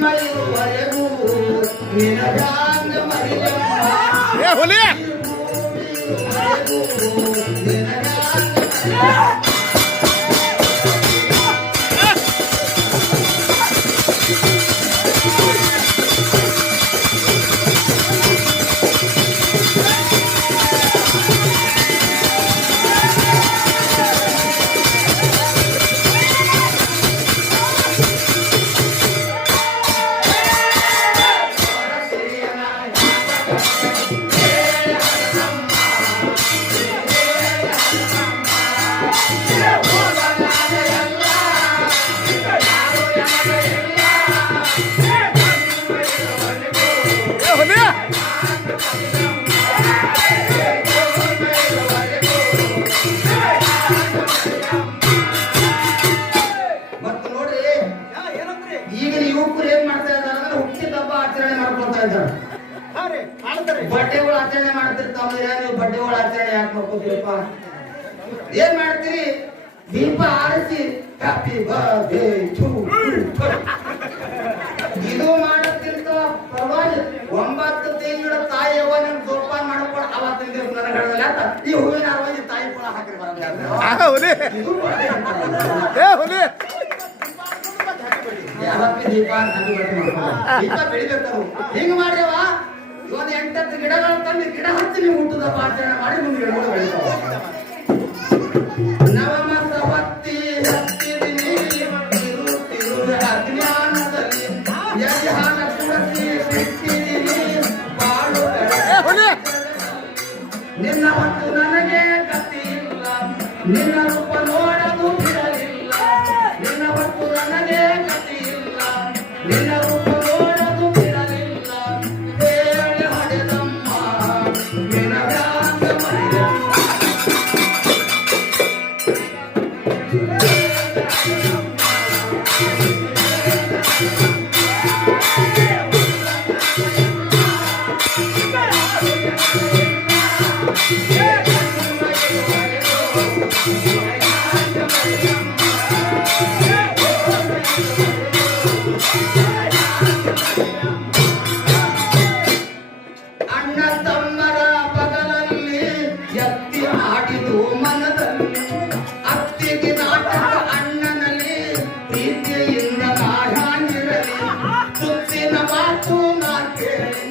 ಜನ್ಮಯುವರೆಗೂ ನಿನಗಾಂಗ ಮರಿಯಮ್ಮ ಹುಲಿ ಬಡ್ಡೆಗಳು ಆಚರಣೆ ಮಾಡ್ತಿರ್ತಾವ. ನೀವು ಬಡ್ಡೆಗಳು ಆಚರಣೆ ಯಾಕೆ ಮಾಡ್ಕೋತೀರಪ್ಪ? ಏನ್ ಮಾಡ್ತೀರಿ? ದೀಪ ಆರಿಸಿ ಹ್ಯಾಪಿ ಬರ್ತ್ಡೇ ಟು ಇದು ಮಾಡುತ್ತಿರ್ತಾವ. ಪರವಾಗಿ 9 ತಿಂಗಳ ತಾಯಿ ಅವ್ವ ನಮ್ ಜೋಪಾನ ಮಾಡ್ಕೊಂಡು ಅವತ್ತಿನ ದಿವಸ ನನಗಡಲ್ಲ ಅಂತ ಈ ಹೂವಿನ ಅರವಾಗಿ ತಾಯಿ ಕೂಡ ಹಾಕಿ ದೀಪ ದೀಪ ಬೆಳಿಬೇಕು. ಹಿಂಗ್ ಮಾಡ್ಯವ ಇವತ್ತು 8 ಗಿಡಗಳು ತಂದು ಗಿಡ ಹತ್ತಿ ನೀವು ಊಟದ ಆಚರಣೆ ಮಾಡಿ ಮುಂದೆ ಗಿಡಗಳು ಬೆಳಿತಾವ. ನವಮಸವತ್ತಿ ಹತ್ತಿದಿನಿ ತಿರು ಅಜ್ಞಾನದಲ್ಲಿ ಯಜ್ಞಾನ ತುಳಸಿ ಸಿಕ್ಕಿದಿನಿ ಬಾಳು ನಿನ್ನ ಮತ್ತು ನನಗೆ ಗತಿ ಇಲ್ಲ, ನಿನ್ನ ರೂಪ ನೋಡಲು ಬಿಡಲಿಲ್ಲ. ನಿನ್ನ ಮತ್ತು ನನಗೆ ಗತಿ ಇಲ್ಲ, ನಿನ್ನ ರೂಪ ನೋಡಲು ಬಿಡಲಿಲ್ಲ. ಹೇಳಿ ಹಡೆದಮ್ಮ ನಿನಗಾಂಗ ಮರಿಯಮ್ಮ ಅಣ್ಣ ತಮ್ಮರ ಬಗಲಲ್ಲಿ ಎತ್ತಿ ಆಡಿದು ಮನದಲ್ಲಿ ಅತ್ತಿಗೆ ನಾಟಕ ಅಣ್ಣನಲ್ಲಿ ಪ್ರೀತಿಯಿಂದ ಕಾಡಾಗಿರಲಿ. ಸುತ್ತಿನ ಮಾತು ನಾ ಕೇಳಿ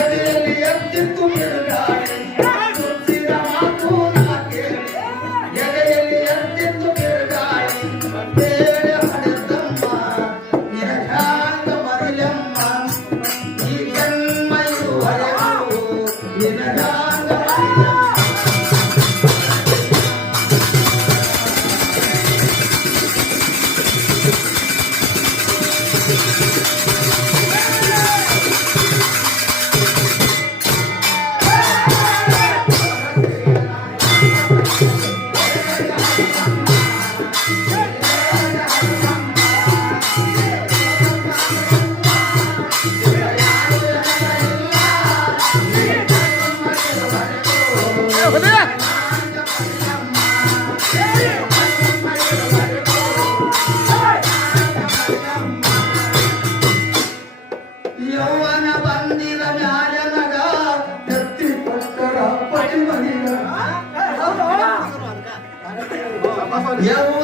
ಎದೆಯಲ್ಲಿ ಎತ್ತಿತ್ತು ಬಿರುಗಾಳಿ. ಸುತ್ತಿನ ಮಾತು ನಾ ಕೇಳಿ ಎದೆಯಲ್ಲಿ ಎತ್ತಿತ್ತು ಬಿರುಗಾಳಿ. ಹೇಳಿ ಹಡೆದಮ್ಮ ನಿನಗಾಂಗ ಮರಿಯಮ್ಮ ಈ ಜನ್ಮ ಇರುವರೆಗೂ ನಿನಗಾಂಗ ಮರಿಯಮ್ಮ. ಯೌವನ ಬಂದಿದ ಮ್ಯಾಲ ಮಗ ಎತ್ತಿ ಕೊಟ್ಟರ ಪಡಿ ಮನಿಗ. ಯೌವನ